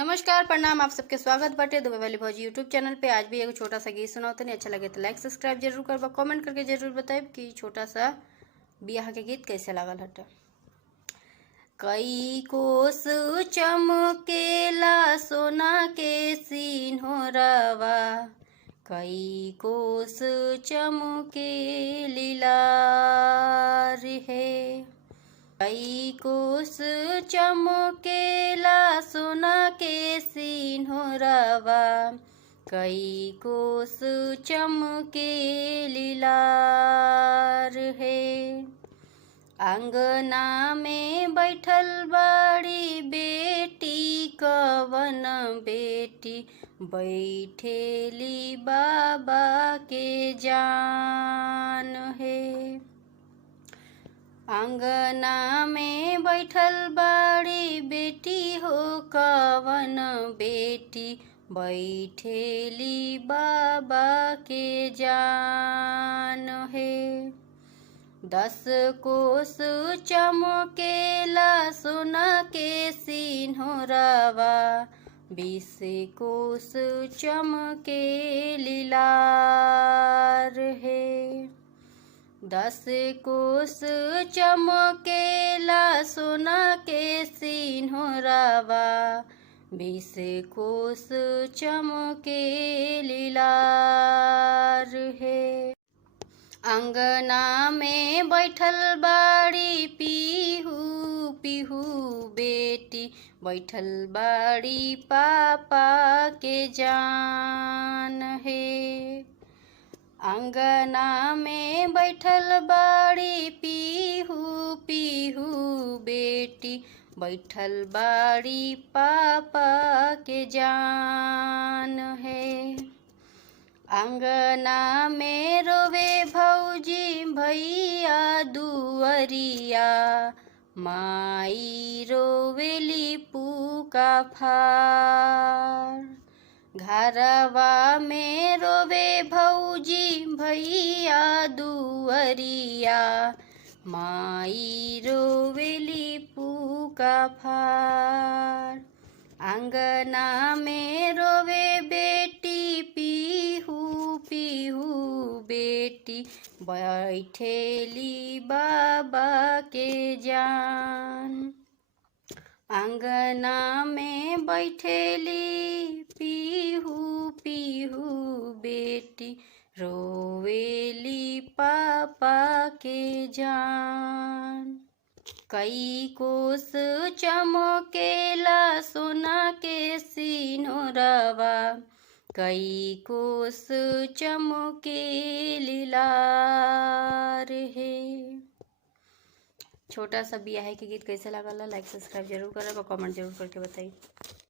नमस्कार प्रणाम, आप सबके स्वागत बाटे दुबे वाली भौजी यूट्यूब चैनल पे। आज भी एगो छोटा सा गीत सुनाओ तनी। अच्छा लगे तो लाइक सब्सक्राइब जरूर करबा, कमेंट करके जरूर बताइब कि छोटा सा बियाह के गीत कैसे लागल हटे। कई कोस चमकेला सोना के सिंहोरवा, कई कोस चमके लीलार है। कई कोस चमकेला सोना के सिंहोरवा, कई कोस चमके लीलार है। आंगना में बैठल बड़ी बेटी, कवन बेटी बैठेली बाबा के जान है। आंगना में बैठल बड़ी बेटी हो, कवन बेटी बैठेली बाबा के जान है। 10 कोस चमकेला सोना के सिंहोरवा, 20 कोस चमके लीलार है। 10 कोस चमकेला सोना के सिंहोरवा, 20 कोस चमके लीलार है। अंगना में बैठल बड़ी पीहू पीहू बेटी, बैठल बड़ी पापा के जान है। अंगना में बैठल बड़ी पीहू पीहू बेटी, बैठल बड़ी पापा के जान है। अंगना में रोवे भौजी भैया दुअरिया, माई रोवेली पूका फार। घरवा में रोवे भौजी भैया दुअरिया, माई रोवेली पूका फार। आंगना में रोवे बेटी पीहू पीहू बेटी, बैठेली बाबा के जान। आंगना में बैठेली पीहू पीहू बेटी, रोवेली पापा के जान। कई कोस चमकेला सोना के सिंहोरवा, कई कोस चमके लीलार है। छोटा सा बियाह के गीत कैसे लागल, लाइक सब्सक्राइब जरूर करब और कमेंट जरूर करके बताई।